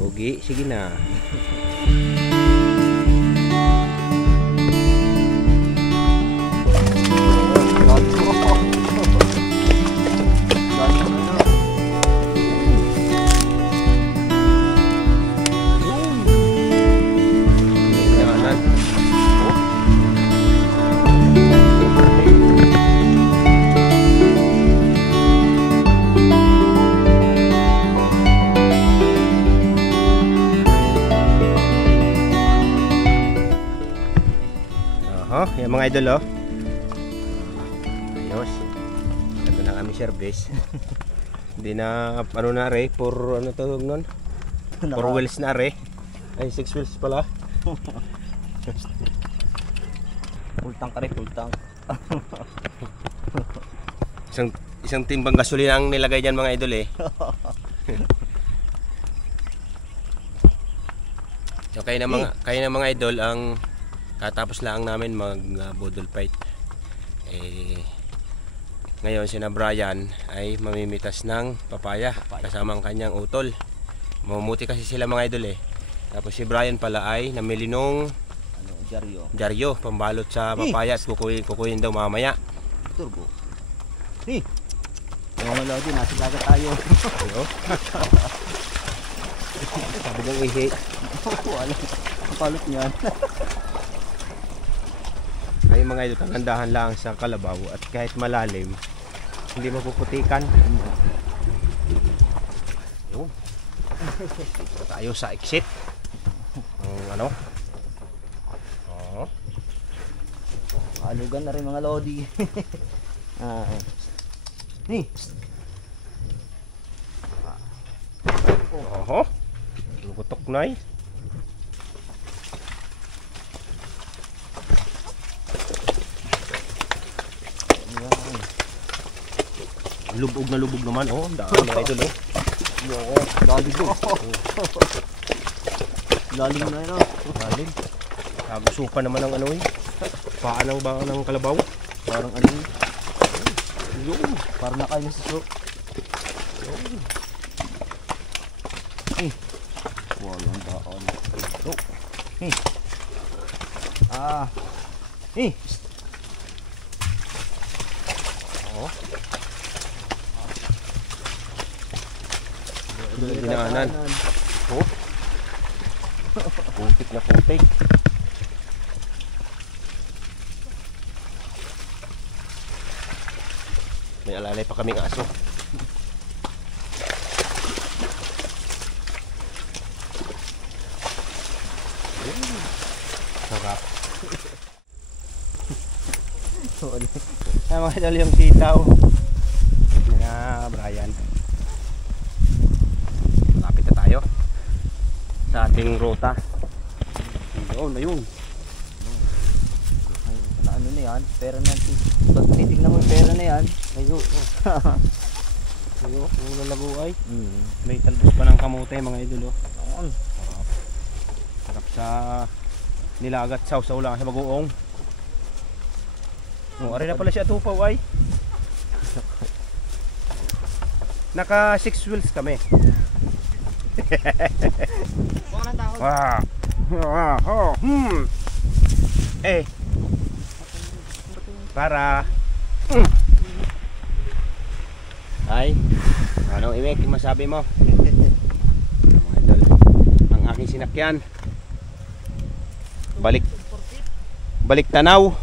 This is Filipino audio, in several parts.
Pogi, sige na. Yung mga idol, oh. Ayos. Ito na kami service. Hindi na ano na re, for ano tawag nun? 4 wheels na re. Ay 6 wheels pala. Full tank ka rin, full tank. Isang timbang gasolina ang nilagay dyan mga idol eh. So kaya na mga idol ang katapos lang namin mag bodol fight. Ngayon si na Brian ay mamimitas ng papaya kasama ang kanyang utol. Mamumuti kasi sila mga idol eh. Tapos si Brian pala ay namili nung dyaryo pambalot sa papaya at kukuyin daw mamaya. Turbo. Mga lodi, nasa dagat tayo. Ayo. Sabi ng ihi. Wala. Ang palot niyan. Ay mga idol, kagandahan lang sa kalabaw at kahit malalim hindi mapuputikan. Yun. Tayo sa exit. Ano? Alugan na rin mga lodi. Oho. Lukutok na eh. Lubog na lubog naman, oh. Daan mga idol, oh. Lalim ko. Lalim na yun, oh. Lalim. Kagusupan naman ang ano eh. Paan ng kalabaw. Parang ano yun. Yun. Parang nakain na sa so. Walang daan. Dinaanan. Oh. Putik na putik. May alalay pa kaming aso. Sarap. Ay mga idol yung sitaw. Hindi na Brian. Malapit na tayo sa ating ruta. Ayun. Ano na yan? Pera na yan. Pag titignan mo yung pera na yan. Ayun. Ayun. Yung lalago ay. May talbos pa ng kamote mga idol. Sarap sa nilagat. Sausaw lang sa bagoong. Ari na pala siya tupaw ay. Naka 6 wheels kami. Wow. Para ay ano Imek, masabi mo? Mga idol, ang aking sinakyan balik tanaw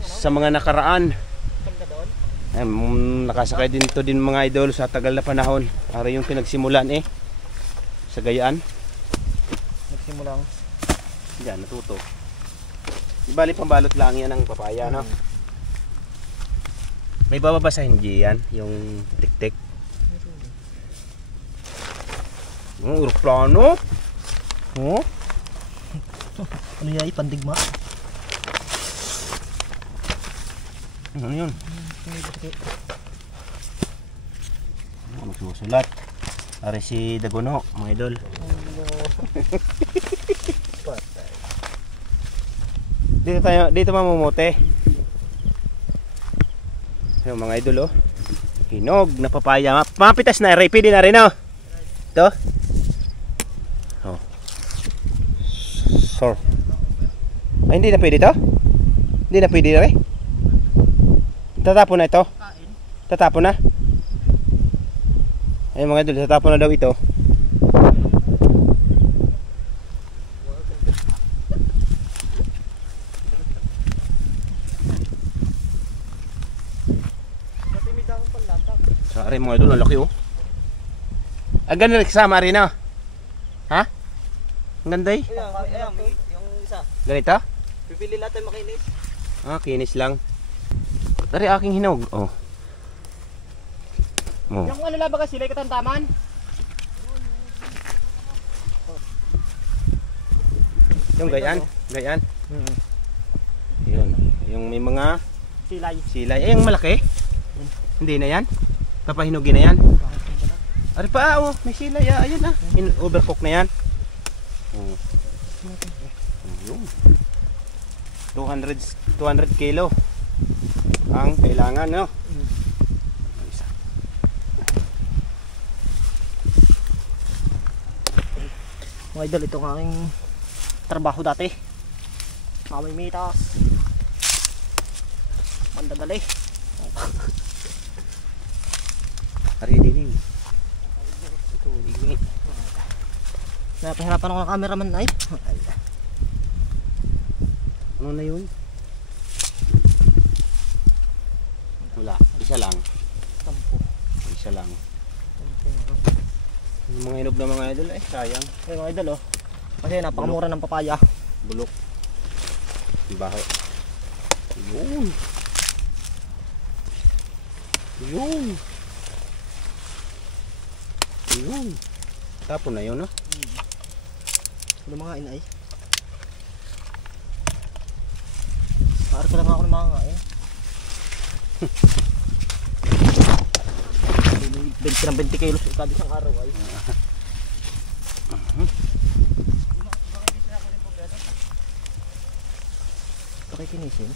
sa mga nakaraan. Nakasakay din to din mga idol sa tagal na panahon. Para yung pinagsimulan sa Gayaan. Nagsimulang diyan natuto. Ibali pambalot lang yan ng papaya, no? May bababasahin diyan yung tik-tik. Uroplano. Oh? ano yan? Pandigma? Ano yun? Magsusulat. Ari si Dagono, mga idol. Dito mamumuti. Yung mga idol, oh. Hinog na papaya. Mapitas na, pwede na rin, oh. Ito. Sir. Ay, hindi na pwede to? Hindi na pwede na rin? Tatapon na ito? Tatapon na? Ay mga idol, tatapon na daw ito. Sorry mga idol, ang laki oh. Ang ganda kasama rin ah. Ha? Ang ganda eh. Ayan, yung isa. Ganito? Pipili natin makinis. Ah, kinis lang. Dari aking hinog. Oh. Oh. Yung ano lang ba sila katantaman? Yung gayaan. Gayaan. Yun. Yung may mga Silay. silay. Eh, yung malaki. Hindi na yan. Papahinugin na yan. Ari pa oh, may silay ah. Ayun ah. Overcook na yan. Oh. Ayun. 200 kilo ang kailangan no. Mga idol, ito ang aking trabaho dati. May mitas. Mandadali. Ari din. Ito, igni. Napahirapan ako ng cameraman ay. Ano na yun? Wala, isa lang. Tampo. Isa lang. Yung mga hinog na mga idol eh, sayang. Ay mga idol oh. Kasi napakamura ng papaya. Bulok. Baho. Yun. Yun. Yun. Tapon na yun no? Lumangain ay. Para ko lang ako ng mga ngain. 20 ng 20 kilos kada isang araw ay. Pakikinisin.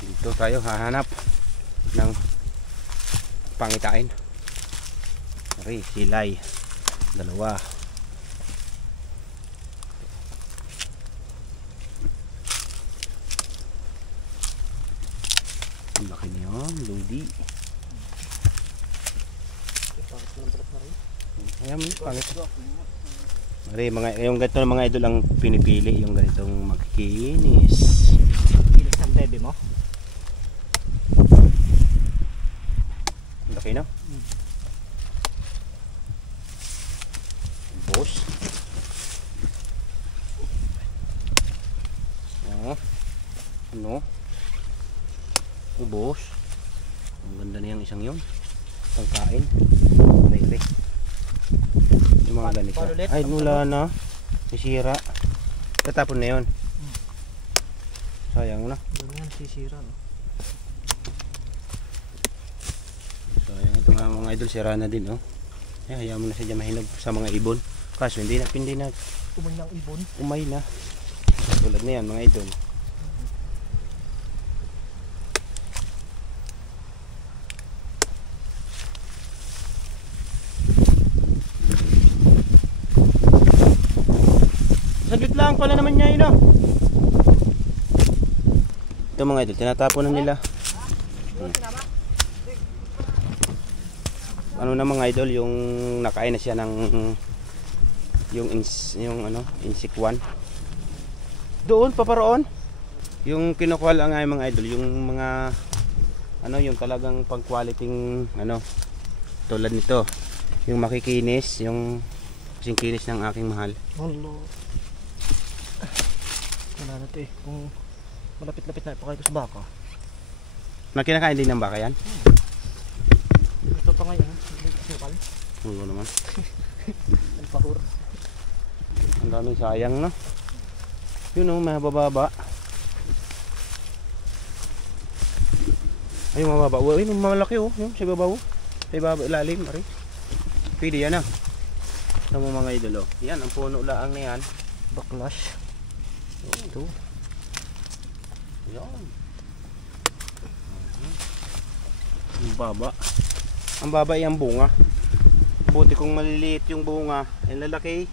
Dito tayo hahanap ng pangitain. Ari, silay. Dalawa. Ang laki niyan, ludi. Ayan, pangit. Ari, yung ganito ng mga idol ang pinipili, yung ganitong magkikinis. Kinis ng bebe mo. Ang laki no? Boss. Oh. Ano? Ubos. Ang ganda na yung isang yun. Isang kain. Rere. Yung mga ganito. Ay, wala na. Sisira. Tatapon na yun. Sayang na. Doon yan sisira. Sayang ito nga mga idol. Sira na din oh. Ay, hayaan mo na siya mahinog sa mga ibon. Kaso hindi na Umay ng ibon. umay na. Tulad na yan mga idol. Saglit lang pala naman niya yun oh. Ito mga idol, tinatapon na nila. Ano na mga idol, yung nakain na siya ng yung ano, insect 1. Doon paparoon. Yung kinukuha lang ay mga idol, yung mga ano, yung talagang pang quality ano, tulad nito. Yung makikinis, yung kasing kinis ng aking mahal. Hello. Wala na ito eh. Kung malapit-lapit na ipakain ko sa baka. Na kinakain din ng baka yan? Ito pa ngayon. Sukal. Oo naman. Alpahur. Ang daming sayang no. Yun oh, mabababa. Ay, mababa. Uy, malaki oh. Yung sa babaw. Sa ibaba ilalim, ari. Pwede yan ah. Ano mo mga idol oh. Yan, ang puno laang na yan. Backlash. Ito. Yan. Ang baba. Ang baba ay ang bunga. Buti kung maliliit yung bunga. Ang lalaki.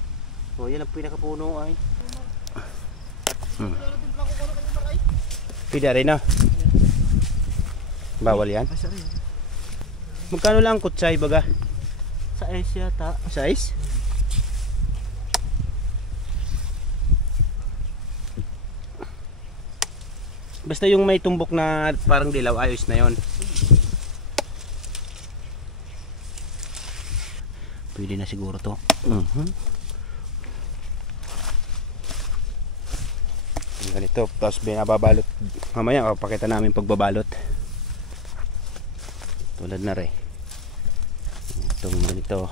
O yan ang pinakapuno ay. Pwede rin na. Bawal yan. Magkano lang ang kutsay baga? Sa ice yata. Sa ice? Basta yung may tumbok na parang dilaw, ayos na yon. Pwede na siguro to. Ganito, tapos binababalot. Mamaya papakita namin pagbabalot. Tulad na rin. Itong ganito.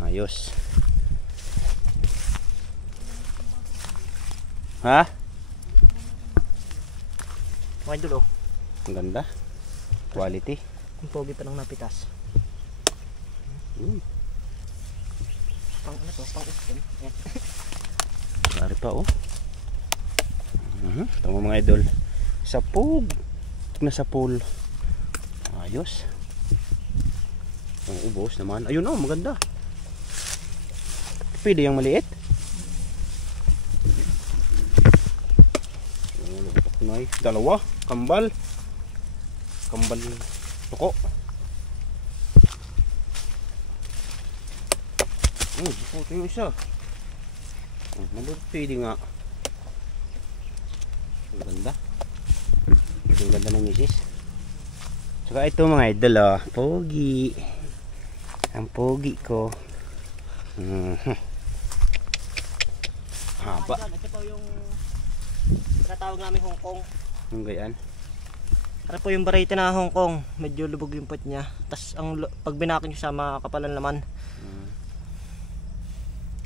Ayos. Ha? Mga idol oh. Ang ganda. Quality. Ang pogi pa ng napitas. Pang ano to? Pang istem. Ayan. Pare pa oh. Ito mga idol. Sapog. Na sa pool. Ayos. Ang ubos naman. Ayun oh, maganda. Pwede yung maliit. Dalawa. Kambal. Kambal tuko. Ito yung isa. Pwede nga. Ang ganda. Ang ganda ng misis. Saka ito mga idol oh. Pogi. Ang pogi ko. Haba. Ito po yung tinatawag namin Hong Kong. Yung gayaan. Ito po yung variety na Hong Kong. Medyo lubog yung pot niya. Tapos pag binakin nyo sa makapalan naman.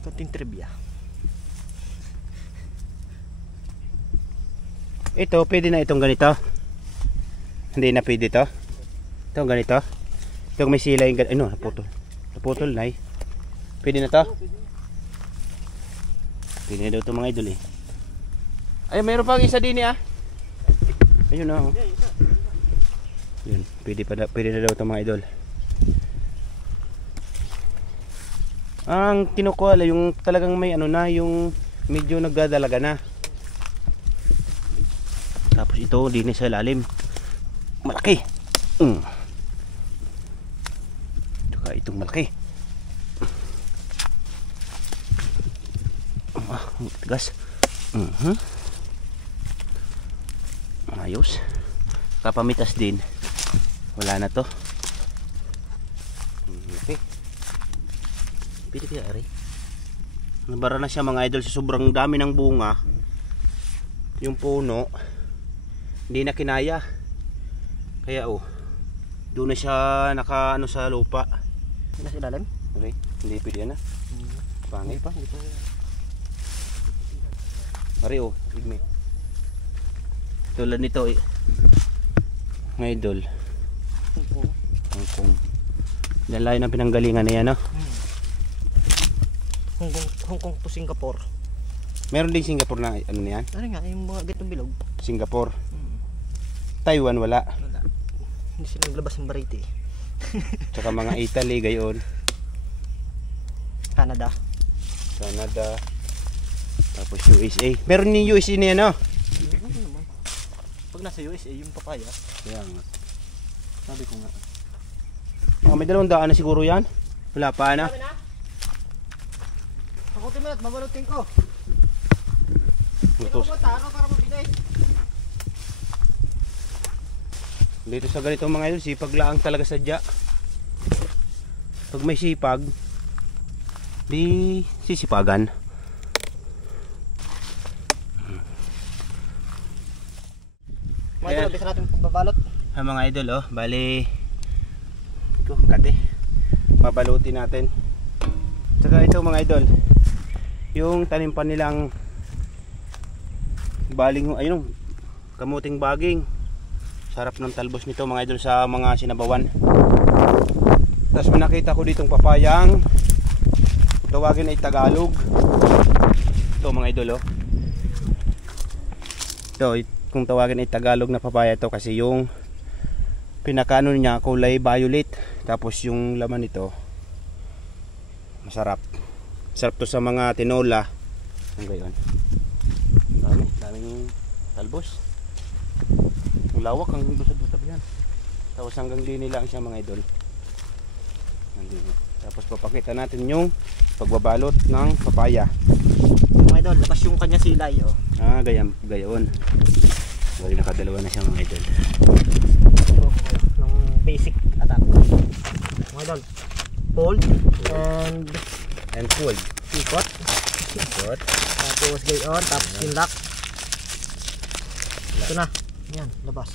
Konting trivia. Ito, pwede na itong ganito. Hindi na pwede to. Itong ganito. Itong may sila yung ganito. Ano, naputol. Naputol na eh. Pwede na to. Pwede na daw ito mga idol eh. Ay, mayroon pang isa din eh ah. Ayun na oh. Yun, pwede na daw ito mga idol. Ang kinukuha yung talagang may ano na, yung medyo nagdadalaga na. Tapos ito din sa lalim. Malaki. Saka itong malaki. Tigas. Ayos. Kapamitas din. Wala na to. Okay. Pwede kaya ari. Nabara na siya mga idol sa sobrang dami ng bunga. Yung puno hindi na kinaya. Kaya oh, doon na siya naka ano sa lupa. Hindi na sa ilalim? Okay, hindi pwede na. Pangit pa. Ari oh, igme. Tulad nito eh. Mga idol. Hong Kong. Yan layo ng pinanggalingan niya no? Hong Kong to Singapore. Meron din Singapore na ano niyan? Ano nga, yung mga gatong bilog. Singapore. Taiwan wala. Wala. Hindi sila naglabas ng variety. Tsaka mga Italy gayon. Canada. Tapos USA. Meron din USA na yan no? Ano naman? Pag nasa USA yung papaya. Kaya nga. Sabi ko nga. May 200 na siguro yan. Wala pa na. Ako timinat, mabalutin ko. Lutos. Dito sa ganito mga idol, sipag lang talaga sadya. Pag may sipag, di sisipagan. Mga idol, bisa natin pagbabalot. Mga idol oh, bali ito, kate. Babalutin natin. Saka ito mga idol, yung tanim pa nilang baling, ayun, kamuting baging. Sarap ng talbos nito mga idol sa mga sinabawan. Tapos may nakita ko ditong papayang tawagin ay Tagalog. Ito mga idol oh. Ito kung tawagin ay Tagalog na papaya ito kasi yung pinakaano niya kulay violet. Tapos yung laman nito masarap. Sarap to sa mga tinola. Ang gayon. Daming talbos. Ang lawak hanggang doon sa tabihan. Tapos hanggang dini lang siya mga idol. Nandito. Tapos papakita natin yung pagbabalot ng papaya. Mga idol, labas yung kanya silay oh. Gayon. Bali nakadalawa na siya mga idol. Ng basic attack. Mga idol, fold And fold. ikot. Tapos gayon, tapos yung lock. Ito na. Yan, labas.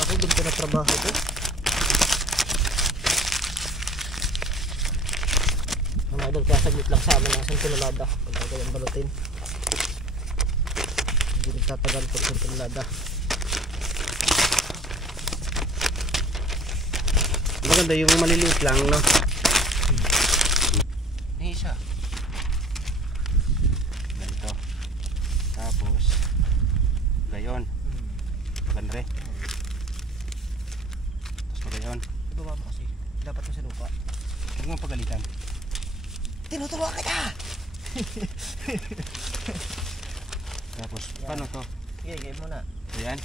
Ako ganito na trabaho ito. Mga idol, kaya saglit lang sa amin ang isang tinulada pag kagayang balutin. Hindi nagtatagal pag isang tinulada. Maganda yung maliliit lang, no? Isa. Ganito. Tapos gayon. Maganda rin. Tapos magayon. Ibaba mo kasi. Dapat mo sa lupa. Huwag mo pagalitan. Tinuturuan kita! Tapos paano to? Sige, muna. Ayan.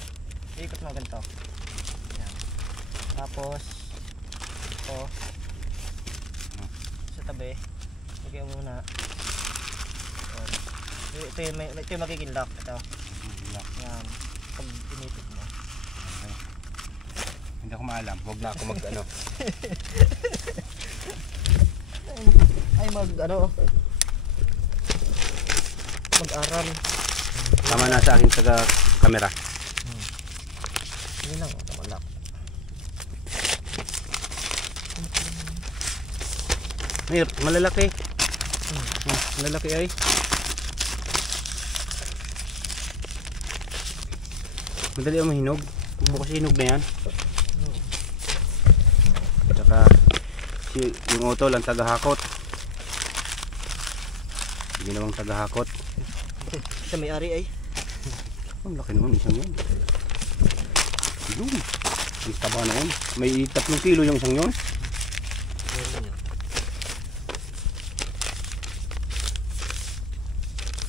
Ikot mo ganito. Yan. Tapos ito sa tabi. Lagyan mo muna. Ito yung magiging lock. Ito. Lock. Yan. Pag inipit mo. Okay. Hindi ako maalam. Huwag na ako mag-ano. Ay mag-aral. Tama na sa akin sa camera. Hindi lang. Tama lock. Malalaki. Malalaki ay. Madali ang mahinog. Bukas hinog na yan. Tsaka yung utol ang tagahakot. Ginawang tagahakot. Siya may-ari ay. Ang laki naman isang yan. Yun. Ang taba na yun. May 3 kilo yung isang yun.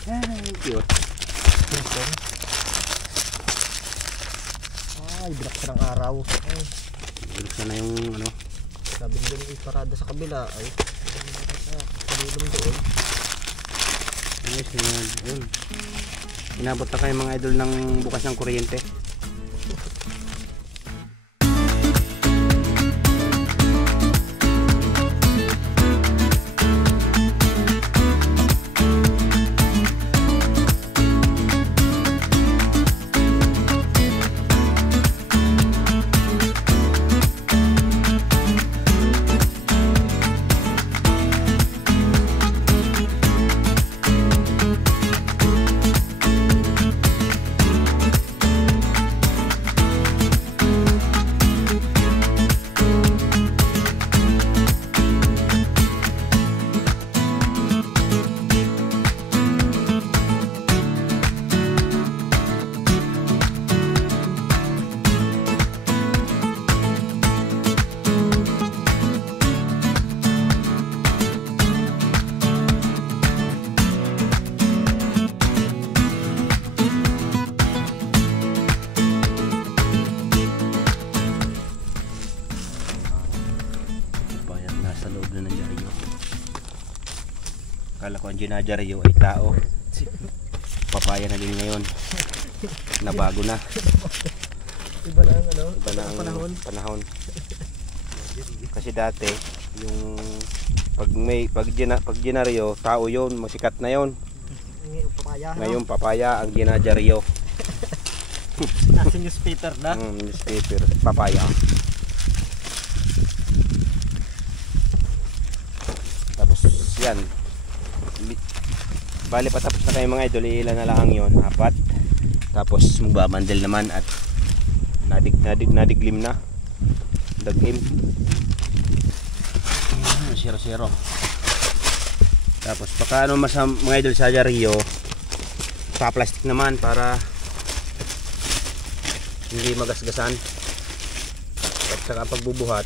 Ay, cute. Ay, binaksan ng araw. Ay, Buksan na yung ano. sabi nyo yung parada sa kabila. Ay, kalulong doon. Ayos na yan. Ayun. Inabot na kayo mga idol ng bukas ng kuryente. Akala ko ang ginadyaryo ay tao. Papaya na din ngayon. Nabago na. Iba na ang ano, Iba na ang panahon. Kasi dati yung pag ginaryo, tao yun, masikat na yun. Ngayon papaya. Ngayon papaya ang ginadyaryo. Nasa newspaper na. Newspaper, papaya. Tapos yan. Bali patapos na kayo mga idol, ilan na lang yun, 4. Tapos magbabandel naman at nadiglim na. Dagim. 0-0. Tapos pagka ano mga idol sa dyaryo, Pa-plastic naman para hindi magasgasan. At saka pagbubuhat,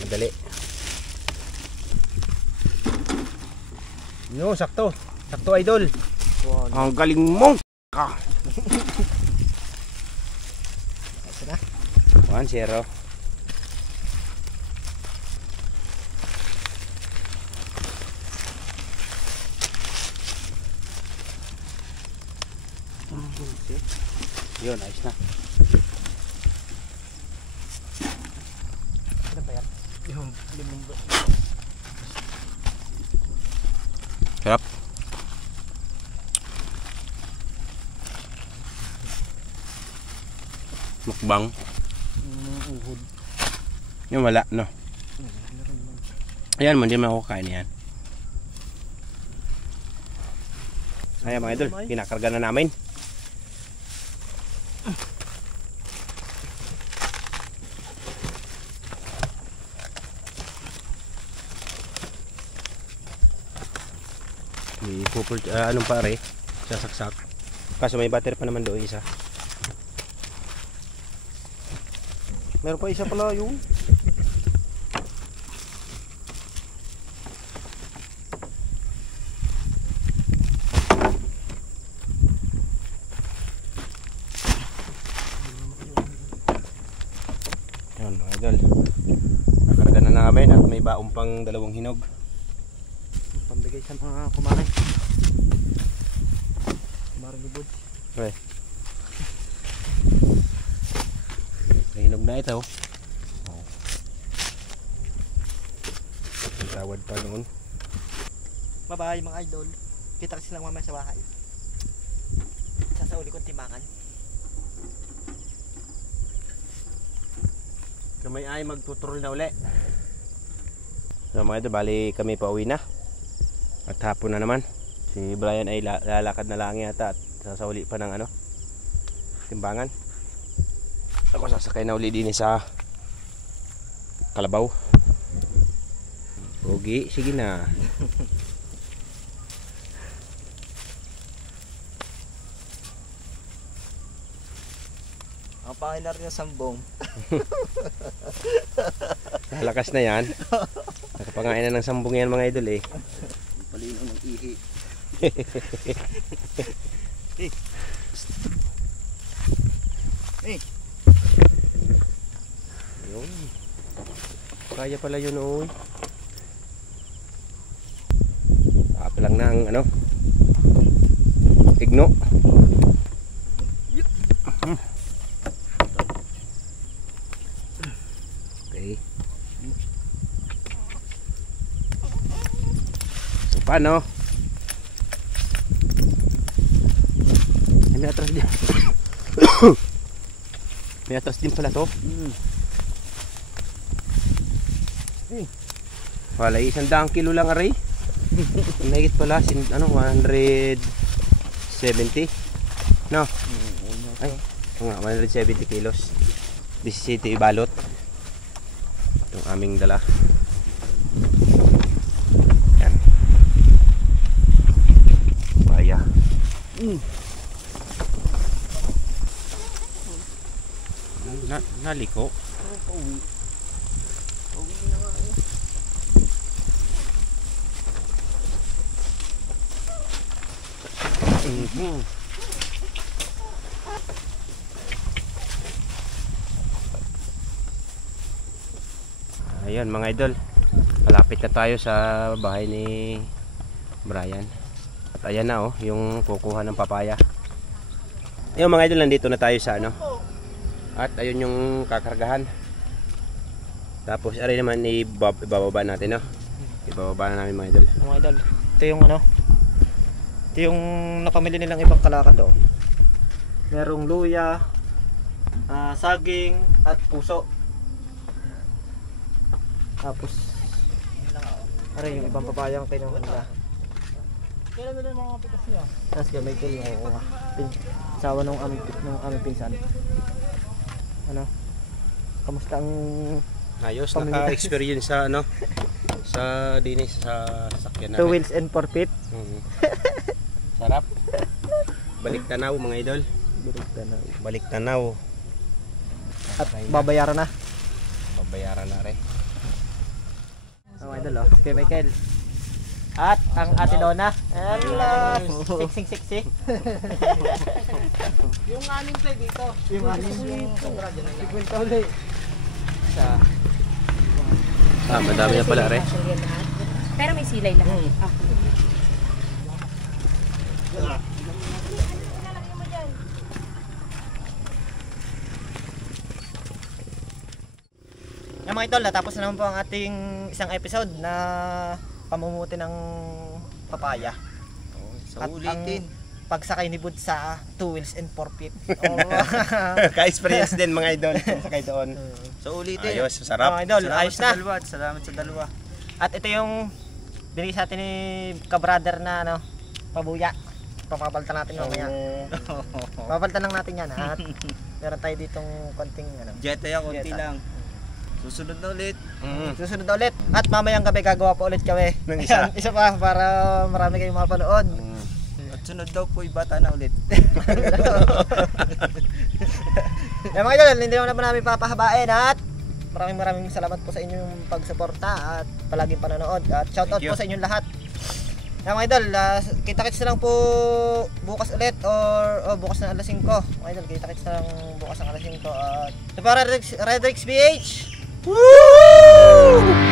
madali. No, sakto. Sakto, idol. Ang galing mo. 1-0. Yun, ayos na. Ano ba yan? Yung limong... Sarap. Mukbang. Uhod. Yung wala, no? Ayan, hindi mo ako kain yan. Ayan mga idol, kinakarga na namin. Anong pare? Sasaksak. Kaso may battery pa naman doon isa. Meron pa isa pala yung yun mga idol. Nakarga na namin at may baong pang 2 hinog. Pambigay sa mga kumain. Kumain ni Bud. Okay. May hinog na ito. Oh. Tawad pa noon. Bye-bye mga idol. Kita kasi lang mamaya sa bahay. Sasauli kong timbangan. Kamay ay magtuturol na uli. So mga idol, bali kami pa uwi na. At hapon na naman. Si Brian ay lalakad na lang yata at sasauli pa ng timbangan. Ako sasakay na uli din sa Kalabaw. Pogi, sige na. Ang pangilar niya sambong. Lakas na yan. Nakapangain na ng sambong yan mga idol eh. Palino ng ihi. Yun. Kaya pala yun oy. Lang ng igno. Okay. So paano? May atras din. May atras din pala to. Wala, 100 kilo lang aray. Mahigit pala, 170. No? Ay, nga, 170 kilos. 17 ibalot. Itong aming dala. Yan. Baya. Naliko. Ayun mga idol, malapit na tayo sa bahay ni Brian. At ayan na yung kukuha ng papaya. Ayun mga idol, nandito na tayo sa at ayun yung kakargahan. Tapos aray naman ibababa natin ibababa na namin mga idol. Mga idol, ito yung ito yung napamili nilang ibang kalakad do. Merong luya, saging at puso. Tapos aray yung ibang papayang kinuha nila. Kailan nila yung mga pitas niya? Tapos gamay ko yung asawa nung aming pinsan. Kamusta ang ayos, naka-experience sa sa dinis sa sasakyan namin. 2 wheels and 4 feet. Sarap. balik tanaw mga idol. Balik tanaw. At babayaran na. Babayaran na rin. Mga idol oh, si Michael. At ang ate Donna. Hello. Sexy. Yung aning play dito. Yung aning yung kwenta ulit. Sa Madami na pala rin. Pero may silay lahat. Yan mga idol, natapos na naman po ang ating isang episode na pamumuti ng papaya. So At ulitin. ang pagsakay ni Bud sa 2 wheels and 4 feet. Ka-experience din mga idol. Sakay doon. So ulitin. Ayos, sarap. Mga idol, Salamat ayos sa na. dalawa. Salamat sa dalawa. At ito yung binigay sa atin ni ka-brother na ano, pabuya. Papapalitan natin mamaya. Papalitan lang natin yan. At meron tayo ditong konting ano. Jetta yan, konti Jetta. lang. Susunod na ulit. Susunod na ulit. At mamayang gabi gagawa pa ulit kami. Ng isa. Ayan, isa pa para marami kayong mapanood. At sunod daw po bata na ulit. Yan mga idol, hindi naman namin papahabain at maraming salamat po sa inyong pagsuporta at palaging panonood. At shoutout Thank you. po sa inyong lahat. Yan mga idol, kita-kits na lang po bukas ulit or bukas na alas 5. Mga idol, kita-kits na lang bukas ng alas 5. At ito pa Redrix BH! Woo!